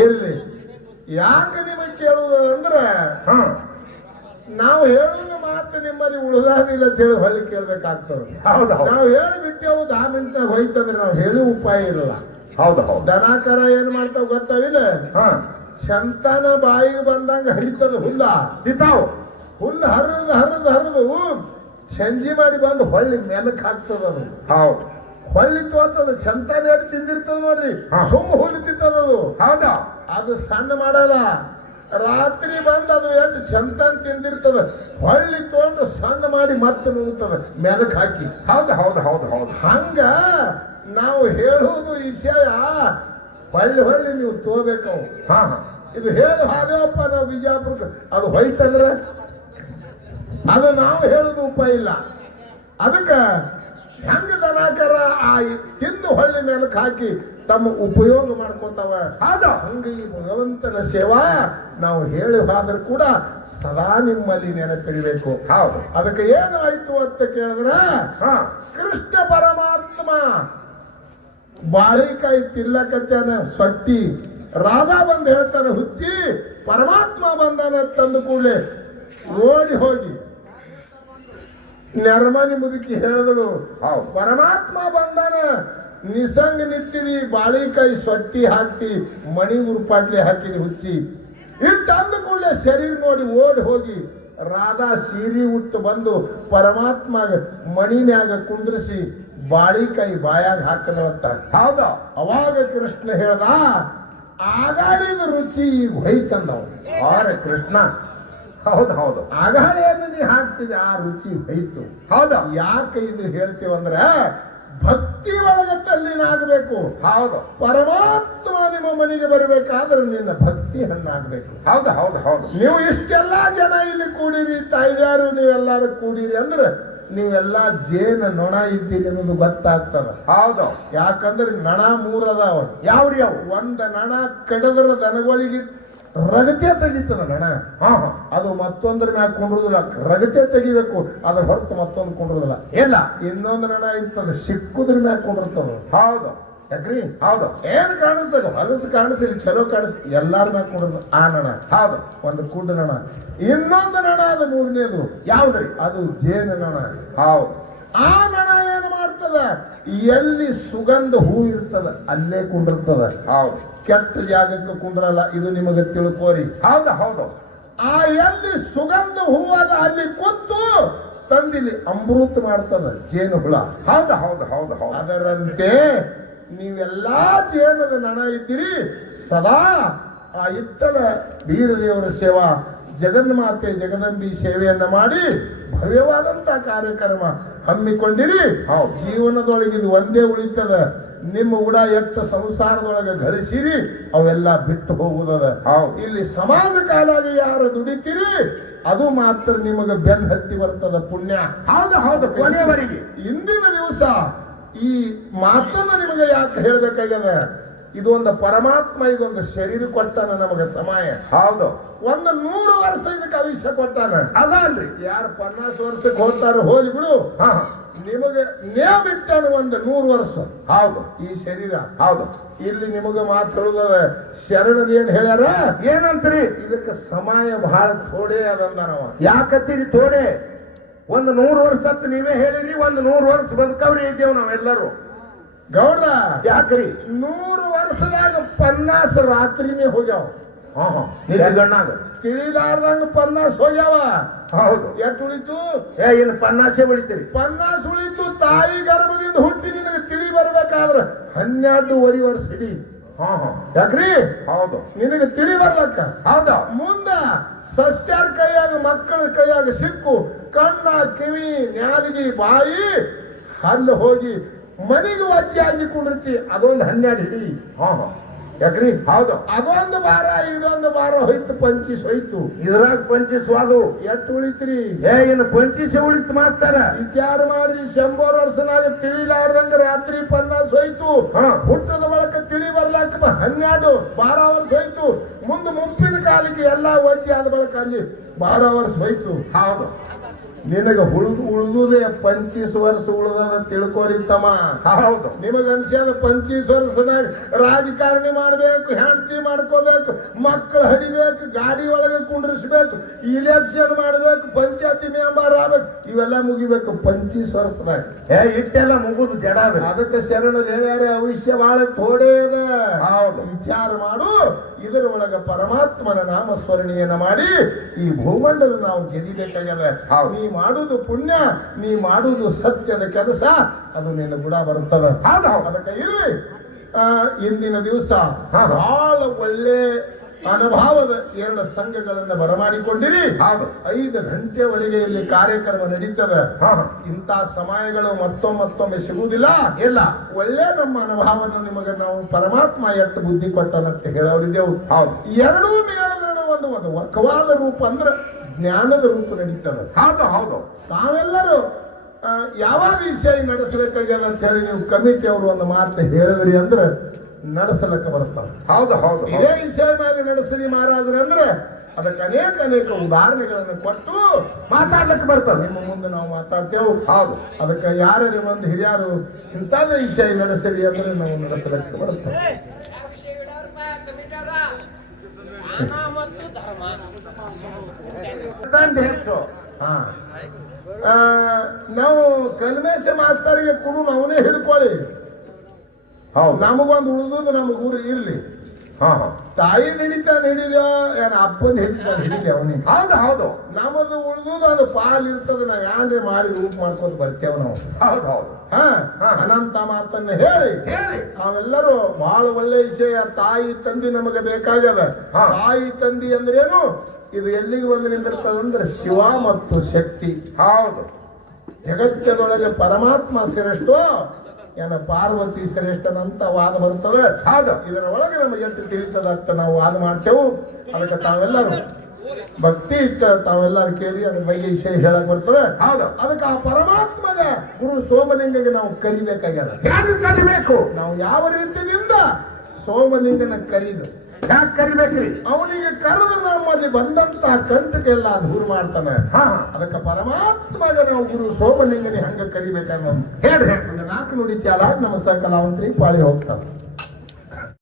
ಇಲ್ಲಿ ಯಾಕೆ ನಿಮಗೆ ಕೇಳುವುದು ಅಂದ್ರೆ ನಾವು ಹೇಳುವ ಮಾತು ನಿಮ್ಮಲ್ಲಿ ಉಳಿದಾದಿಲ್ಲ ಅಂತ ಹೇಳಿ ಹೊಳ್ಳಿ ಕೇಳ್ಬೇಕಾಗ್ತದೆ. ನಾವು ಹೇಳಿ ಬಿಟ್ಟೆವು 10 ಮಿನಿಟ್ನಾಗ ಹೋಯ್ತಂದ್ರೆ ನಾವು ಹೇಳಿ ಉಪಾಯ ಇರಲ್ಲ. ದನಾಕರ ಏನ್ ಮಾಡ್ತಾವ ಗೊತ್ತಾವಿಲ್ಲ, ಚಂತಾನ ಬಾಯಿಗೆ ಬಂದಂಗ ಹರಿತದ ಹುಲ್ಲ ಸಿತಾವ್ ಹುಲ್ಲು ಹರಿದು ಸಂಜಿ ಮಾಡಿ ಬಂದು ಹೊಳ್ಳಿ ಮೆಲಕ್ ಹಾಕ್ತದ. ಅದು ಹೊಳ್ಳಿ ತೋತದ ಚಂತಾನ ಎಷ್ಟು ತಿಂದಿರ್ತದ ನೋಡ್ರಿ, ಸುಮ್ಮ ಹುಲ್ಲು ತಿಂತದದು. ಹೌದಾ, ಅದು ಸಣ್ಣ ಮಾಡಲ್ಲ. ರಾತ್ರಿ ಬಂದು ಅದು ಎಷ್ಟು ಚಂತಾನ ತಿಂದಿರ್ತದ, ಹೊಳ್ಳಿ ತೊಗೊಂಡು ಸಣ್ಣ ಮಾಡಿ ಮತ್ತೆ ನುಗ್ತದ ಮೆಲಕ್ ಹಾಕಿ. ಹಂಗ ನಾವು ಹೇಳುವುದು ವಿಷಯ ಹೊಳ್ಳಿ ನೀವು ತೋಬೇಕವು. ಇದು ಹೇಳಿ ಹಾದೇವಪ್ಪ ನಾವು ಬಿಜಾಪುರಕ್ಕೆ, ಅದು ಹೋಯ್ತಂದ್ರೆ ಅದು ನಾವು ಹೇಳುದು ಉಪಾಯ ಇಲ್ಲ. ಅದಕ್ಕೆ ಹೆಂಗ ದನಾಕರ ಆ ತಿಂದು ಹೊಳ್ಳಿ ಮೇಲಕ್ಕೆ ಹಾಕಿ ತಮ್ಮ ಉಪಯೋಗ ಮಾಡ್ಕೊತಾವ, ಹಂಗ ಈ ಭಗವಂತನ ಸೇವಾ ನಾವು ಹೇಳಿ ಹೋದ್ರೆ ಕೂಡ ಸದಾ ನಿಮ್ಮಲ್ಲಿ ನೆನಪಿರಬೇಕು. ಅದಕ್ಕೆ ಏನಾಯ್ತು ಅಂತ ಕೇಳಿದ್ರ, ಕೃಷ್ಣ ಪರಮಾತ್ಮ ಬಾಳಿಕಾಯಿ ತಿಲ್ಲಕತ್ಯಾನ ಸೊಟ್ಟಿ, ರಾಧಾ ಬಂದು ಹೇಳ್ತಾನೆ ಹುಚ್ಚಿ, ಪರಮಾತ್ಮ ಬಂದಾನ ತಂದು ಕೂಡಲೇ ಓಡಿ ಹೋಗಿ ನೆರಮನಿ ಮುದುಕಿ ಹೇಳಿದಳು, ಪರಮಾತ್ಮ ಬಂದಾನ, ನಿಸಂಗ ನಿಂತಿದಿ, ಬಾಳಿಕಾಯಿ ಸೊಟ್ಟಿ ಹಾಕಿ ಮಣಿ ಉರುಪಾಟ್ಲಿ ಹಾಕಿದಿ ಹುಚ್ಚಿ. ಇಟ್ಟು ಅಂದ ಕೂಡಲೇ ಶರೀರ ನೋಡಿ ಓಡಿ ಹೋಗಿ ರಾಧಾ ಸೀರಿ ಉಟ್ಟು ಬಂದು ಪರಮಾತ್ಮ ಮಣಿನ್ಯಾಗ ಕುಂಡ್ರಿಸಿ ಬಾಳಿಕಾಯಿ ಬಾಯಾಗ ಹಾಕನಂತ. ಹೌದಾ, ಅವಾಗ ಕೃಷ್ಣ ಹೇಳ್ದ, ಆಗಾಳಿದ ರುಚಿ ಹೊಯ್ತಂದವ. ಕೃಷ್ಣ ಹೌದು, ಆಗಾಳಿಯನ್ನು ನೀ ಹಾಕ್ತಿದೆ, ಆ ರುಚಿ ಹೊಯ್ತು. ಹೌದಾ, ಯಾಕೆ ಇದು ಹೇಳ್ತೀವಂದ್ರೆ ಭಕ್ತಿ ಒಳಗೆ ತಲ್ಲಿನಾಗಬೇಕು. ಹೌದು, ಪರಮಾತ್ಮ ನಿಮ್ಮ ಮನೆಗೆ ಬರಬೇಕಾದ್ರೆ ನಿನ್ನ ಭಕ್ತಿ ಹಣ್ಣಾಗಬೇಕು. ಹೌದು, ನೀವು ಇಷ್ಟೆಲ್ಲಾ ಜನ ಇಲ್ಲಿ ಕೂಡಿರಿ, ತಾಯಿದಾರು ನೀವೆಲ್ಲಾರು ಕೂಡಿರಿ ಅಂದ್ರೆ ನೀವೆಲ್ಲಾ ಜೇನ ನೊಣ ಇದ್ದೀರಿ ಅನ್ನೋದು ಗೊತ್ತಾಗ್ತದ. ಹೌದು, ಯಾಕಂದ್ರೆ ನಣ 3 ಅದಾವ. ಯಾವ್ರಿ ಅವು? ಒಂದ ನಣ ಕಡದ್ರ ದನಗಳಿಗೆ ರಗತೆ ತೆಗಿತದ ನಣ, ಅದು ಮತ್ತೊಂದ್ರ ಮ್ಯಾಗ ಕೊಂಡ್ರುದಿಲ್ಲ, ರಗತೆ ತೆಗಿಬೇಕು, ಅದ್ರ ಹೊರತು ಮತ್ತೊಂದು ಕೊಂಡ್ರುದಿಲ್ಲ. ಇಲ್ಲ, ಇನ್ನೊಂದು ನಣ ಇರ್ತದ ಸಿಕ್ಕುದ್ರ ಮ್ಯಾಗ ಕೊಂಡಿರ್ತದ. ಹೌದು, ಯಾಕ್ರಿ? ಹೌದು, ಏನ್ ಕಾಣಿಸ್ತದ? ಹೊಲಸು ಕಾಣಿಸ್ಲಿ, ಚಲೋ ಕಾಣಿಸ್ತ, ಎಲ್ಲಾರ ಮ್ಯಾಗ ಕೊಂಡಿರ್ತದ ಆ ನಣ. ಹೌದು, ಒಂದು ಕುಂಡ ನಣ. ಇನ್ನೊಂದು ನಣ ಅದು 3ನೇದು ಯಾವ್ದ್ರಿ? ಅದು ಜೇನು ನಣ. ಹೌದು, ಆ ನಣ ಏನ್ ಮಾಡ್ತದ, ಎಲ್ಲಿ ಸುಗಂಧ ಹೂ ಇರ್ತದ ಅಲ್ಲೇ ಕುಂಡಿರ್ತದ. ಹೌದು, ಕೆಟ್ಟ ಜಾಗಕ್ಕೆ ಕುಂಡ್ರಲ್ಲ, ಇದು ನಿಮಗೆ ತಿಳ್ಕೋರಿ. ಹೌದು, ಆ ಎಲ್ಲಿ ಸುಗಂಧ ಹೂ ಅದ ಅಲ್ಲಿ ಕೂತು ತಂದಿಲ್ಲಿ ಅಮೃತ ಮಾಡ್ತದ ಜೇನು ಹುಳ. ಹೌದು, ಅದರಂತೆ ನೀವೆಲ್ಲಾ ಜೇನದ ನಣ ಇದ್ದೀರಿ. ಸದಾ ಆ ಇಟ್ಟಲ ಬೀರದೇವರ ಸೇವಾ, ಜಗನ್ಮಾತೆ ಜಗದಂಬಿ ಸೇವೆಯನ್ನ ಮಾಡಿ ಭವ್ಯವಾದಂತ ಕಾರ್ಯಕ್ರಮ ಹಮ್ಮಿಕೊಂಡಿರಿ. ಜೀವನದೊಳಗೆ ಇದು ಒಂದೇ ಉಳಿತದ, ನಿಮ್ಮ ಕೂಡ ಎಷ್ಟು ಸಂಸಾರದೊಳಗೆ ಗಳಿಸಿರಿ ಅವೆಲ್ಲ ಬಿಟ್ಟು ಹೋಗುದದ. ಇಲ್ಲಿ ಸಮಾಜ ಕಾಲಾಗಿ ಯಾರು ದುಡಿತೀರಿ ಅದು ಮಾತ್ರ ನಿಮಗೆ ಬೆನ್ ಹತ್ತಿ ಬರ್ತದ ಪುಣ್ಯ. ಹೌದು, ಕೊನೆಯವರೆಗೆ. ಇಂದಿನ ದಿವಸ ಈ ಮಾತನ್ನು ನಿಮಗೆ ಯಾಕೆ ಹೇಳ್ಬೇಕಾಗ್ಯದ, ಇದೊಂದು ಪರಮಾತ್ಮ ಇದೊಂದು ಶರೀರ ಕೊಟ್ಟಾನ ನಮಗೆ ಸಮಯ. ಹೌದು, ಒಂದು 100 ವರ್ಷ ಇದಕ್ಕೆ ಆಯುಷ್ಯ ಕೊಟ್ಟಾನ. ಅದಲ್ರಿ, ಯಾರು 50 ವರ್ಷಕ್ಕೆ ಹೋಗ್ತಾರ ಹೋಲಿ ಬಿಡು, ನಿಮಗೆ ನೇವ್ ಬಿಟ್ಟಾನ ಒಂದು 100 ವರ್ಷ. ಹೌದು, ಈ ಶರೀರ. ಹೌದು, ಇಲ್ಲಿ ನಿಮಗೆ ಮಾತು ಹೇಳುದ ಶರಣರು ಏನ್ ಹೇಳ್ಯಾರ, ಏನಂತ್ರಿ, ಇದಕ್ಕೆ ಸಮಯ ಬಹಳ ಥೋಡೆ ಅದಂದ. ನಾವು ಯಾಕತ್ತೀರಿ ಥೋಡೆ? ಒಂದು 100 ವರ್ಷ ಅಂತ ನೀವೇ ಹೇಳಿರಿ, ಒಂದು 100 ವರ್ಷ ಬದುಕವ್ರಿ ಇದ್ದೇವ್ ನಾವೆಲ್ಲರೂ. ಗೌಡ್ರ ಯಾಕ್ರಿ 100 ವರ್ಷದಾಗ 50 ರಾತ್ರಿನೇ ಹೋಗ್ಯಾವ. ಗಣ್ಣಾಗ ತಿಳಿಲಾರ್ದಂಗ 50 ಹೋಗ್ಯಾವ. ಹೌದು, ಎಷ್ಟು ಉಳಿತು? ಇನ್ನು 50 ಉಳಿತೀರಿ. 50 ಉಳಿತು. ತಾಯಿ ಗರ್ಭದಿಂದ ಹುಟ್ಟಿ ನಿನಗೆ ತಿಳಿ ಬರ್ಬೇಕಾದ್ರ 12.5 ವರ್ಷ ಹಿಡಿ. ಯಾಕ್ರಿ? ಹೌದು, ನಿನಗೆ ತಿಳಿ ಬರ್ಲಕ್ಕ. ಹೌದ, ಮುಂದ ಸಸ್ತ್ಯಾರ ಕೈಯಾಗ ಮಕ್ಕಳ ಕೈಯಾಗ ಸಿಕ್ಕು ಕಣ್ಣ ಕಿವಿ ನ್ಯಾಲಿಗೆ ಬಾಯಿ ಹಲ್ಲು ಹೋಗಿ ಮನೆಗೆ ವಜ್ಜೆ ಹಾಕಿಕೊಂಡಿರ್ತಿ, ಅದೊಂದು 12 ಹಿಡಿ. ಯಾಕ್ರಿ? ಹೌದು, ಅದೊಂದು ಬಾರ ಇದೊಂದು ಬಾರ ಹೋಯ್ತು, 25 ಹೋಯ್ತು. ಇದ್ರಾಗ 25 ಅದು ಎಷ್ಟು ಉಳಿತ್ರಿ? ಇನ್ನು 25 ಉಳಿತು ಮಾಡ್ತಾರ. ವಿಚಾರ ಮಾಡ್ರಿ, 100 ವರ್ಷನಾಗ ತಿಳಿಲಾರ್ದಂಗ ರಾತ್ರಿ 50 ಹೋಯ್ತು. ಹುಟ್ಟದ ಬಳಕ ತಿಳಿ ಬರ್ಲಾಕ 12 ವರ್ಷ ಹೋಯ್ತು. ಮುಂದೆ ಮುಪ್ಪಿನ ಕಾಲಿಗೆ ಎಲ್ಲಾ ವಜ್ಜೆ ಆದ ಬಳಕ ಅಲ್ಲಿ 12 ವರ್ಷ ಹೋಯ್ತು. ಹೌದು, ನಿನಗ ಉಳಿದುದೇ 25 ವರ್ಷ ಉಳಿದ ತಿಳ್ಕೋರಿತ್ತಮ್ಮ. ಹೌದು. ನಿಮಗ ಅನ್ಸ್ಯಾದ 25 ವರ್ಷದಾಗ ರಾಜಕಾರಣಿ ಮಾಡ್ಬೇಕು, ಹೆಂಡತಿ ಮಾಡ್ಕೋಬೇಕು, ಮಕ್ಕಳು ಹಡಿಬೇಕು, ಗಾಡಿ ಒಳಗೆ ಕುಂಡ್ರಿಸ್ಬೇಕು, ಇಲೆಕ್ಷನ್ ಮಾಡ್ಬೇಕು, ಪಂಚಾಯತಿ ಮೆಂಬರ್ ಆಗ್ಬೇಕು, ಇವೆಲ್ಲ ಮುಗಿಬೇಕು 25 ವರ್ಷದಾಗ. ಇಟ್ಟೆಲ್ಲ ಮುಗುದು ಜಡ. ಅದಕ್ಕೆ ಶರಣರು ಹೇಳ್ಯಾರ ಭವಿಷ್ಯ ಬಹಳ ಥೋಡೆ ಅದ. ಹೌದು. ವಿಚಾರ ಮಾಡು, ಇದರ ಒಳಗ ಪರಮಾತ್ಮನ ನಾಮಸ್ಮರಣೆಯನ್ನ ಮಾಡಿ ಈ ಭೂಮಂಡಲ ನಾವು ಗೆದಿಬೇಕಾಗ್ಯದ. ನೀ ಮಾಡುವುದು ಪುಣ್ಯ, ನೀ ಮಾಡುವುದು ಸತ್ಯದ ಕೆಲಸ, ಅದು ನಿನ್ನ ಗುಣ ಬರುತ್ತದ. ಅದಕ್ಕೆ ಇರ್ಲಿ. ಇಂದಿನ ದಿವಸ ಬಹಳ ಒಳ್ಳೆ ಅನುಭವದ 2 ಸಂಘಗಳನ್ನ ಬರಮಾಡಿಕೊಂಡಿರಿ. 5 ಗಂಟೆವರೆಗೆ ಇಲ್ಲಿ ಕಾರ್ಯಕ್ರಮ ನಡೀತದೆ. ಇಂಥ ಸಮಯಗಳು ಮತ್ತೊಮ್ಮೆ ಸಿಗುವುದಿಲ್ಲ. ಇಲ್ಲ, ಒಳ್ಳೆ ನಮ್ಮ ಅನುಭವನ ನಿಮಗೆ ನಾವು ಪರಮಾತ್ಮ ಎಷ್ಟು ಬುದ್ಧಿ ಕೊಟ್ಟನಂತ ಹೇಳೋರಿದ್ದೆವು. 2 ಮೇಳಗಳ ಒಂದು ವಕವಾದ ರೂಪ ಅಂದ್ರೆ ಜ್ಞಾನದ ರೂಪ ನಡೀತದೆ. ಹೌದು. ತಾವೆಲ್ಲರೂ ಯಾವ ವಿಷಯ ನಡೆಸಬೇಕಾಗ್ಯದ ಅಂತ ಹೇಳಿ ನೀವು ಕಮಿಟಿ ಅವರು ಒಂದು ಮಾತು ಹೇಳಿದ್ರಿ ಅಂದ್ರೆ ನಡೆಸಲಕ್ಕ ಬರ್ತಾವೆ. ಹೌದು. ಇದೇ ವಿಷಯ ಮೇಲೆ ನಡೆಸಿರಿ ಮಹಾರಾಜರು ಅಂದ್ರೆ ಅದಕ್ಕೆ ಅನೇಕ ಉದಾಹರಣೆಗಳನ್ನು ಕೊಟ್ಟು ಮಾತಾಡ್ಲಿಕ್ಕೆ ಬರ್ತಾರೆ. ನಿಮ್ಮ ಮುಂದೆ ನಾವು ಮಾತಾಡ್ತೇವೆ. ಹೌದು. ಅದಕ್ಕೆ ಯಾರ್ಯಾರು ಒಂದು ಹಿರಿಯರು ಇಂಥದ್ದೇ ವಿಷಯ ನಡೆಸಿರಿ ಅಂದ್ರೆ ನಾವು ನಡೆಸಲಕ್ಕೆ ಬರ್ತೇವೆ. ನಾವು ಕಲ್ಮೇಶ ಮಾಸ್ತರಿಗೆ ಕೊಡು, ಅವನೇ ಹಿಡ್ಕೊಳ್ಳಿ. ನಮಗೊಂದು ಉಳಿದು ನಮಗ್ ಊರು ಇರ್ಲಿ. ತಾಯಿ ಹಿಡಿತಾನ ಹಿಡಿದ ಏನ್ ಅಪ್ಪನ ಹಿಡಿತಾನ ಹಿಡಿಲಿ ಅವನಿಗೆ. ಹೌದು. ನಮ್ಮದು ಉಳಿದು ಅದು ಪಾಲ್ ಇರ್ತದ. ನಾವ್ ಯಾನ್ರಿ ಮಾಡಿ ರೂಪ ಮಾಡ್ಕೊಂಡು ಬರ್ತೇವ ನಾವು. ಹೌದು. ಅನಂತ ಮಾತನ್ನ ಹೇಳಿ ನಾವೆಲ್ಲರೂ ಬಹಳ ಒಳ್ಳೆ ವಿಷಯ. ತಾಯಿ ತಂದಿ ನಮಗೆ ಬೇಕಾಗ್ಯದ. ತಾಯಿ ತಂದಿ ಅಂದ್ರೇನು? ಇದು ಎಲ್ಲಿಗೆ ಬಂದು ನಿಂದಿರ್ತದಂದ್ರೆ ಶಿವ ಮತ್ತು ಶಕ್ತಿ. ಹೌದು. ಜಗತ್ತದೊಳಗೆ ಪರಮಾತ್ಮ ಶ್ರೇಷ್ಠ, ಏನ ಪಾರ್ವತಿ ಶ್ರೇಷ್ಠನಂತ ವಾದ ಬರ್ತದೆ. ಇದರ ಒಳಗೆ ನಮಗೆ ಎಷ್ಟು ತಿಳಿತದ ಅಂತ ನಾವು ವಾದ ಮಾಡ್ತೇವೆ. ಅದಕ್ಕೆ ತಾವೆಲ್ಲರೂ ಭಕ್ತಿ ಇಷ್ಟ ತಾವೆಲ್ಲರೂ ಕೇಳಿ ಅದ್ರ ಬಗ್ಗೆ ವಿಷಯ ಹೇಳಕ್ ಬರ್ತದೆ. ಅದಕ್ಕೆ ಆ ಪರಮಾತ್ಮಗ ಗುರು ಸೋಮಲಿಂಗಗೆ ನಾವು ಕರಿಬೇಕಾಗ್ಯದ. ಕರಿಬೇಕು. ನಾವು ಯಾವ ರೀತಿಯಿಂದ ಸೋಮಲಿಂಗನ ಕರೀದು ಯಾಕೆ ಕರಿಬೇಕ್ರಿ? ಅವನಿಗೆ ಕರೆದು ನಮ್ಮಲ್ಲಿ ಬಂದಂತ ಕಂಟಕ್ಕೆಲ್ಲ ದೂರ ಮಾಡ್ತಾನೆ. ಅದಕ್ಕೆ ಪರಮಾತ್ಮಗ ನಾವು ಗುರು ಸೋಮಲಿಂಗನಿ ಹಂಗ ಕರಿಬೇಕನ್ನೋ ಹೇಳಿ 4 ನುಡಿ ಚಾಲ ನಮ್ಮ ಸಕಲಾವಂತರಿಗೆ ಪಾಳಿ ಹೋಗ್ತಾನೆ.